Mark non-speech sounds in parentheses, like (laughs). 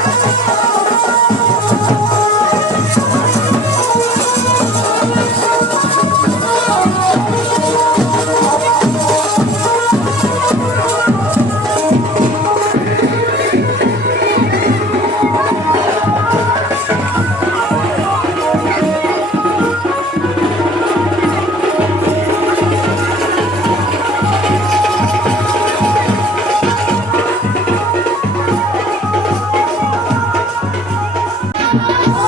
Thank (laughs) you. Yes. (laughs)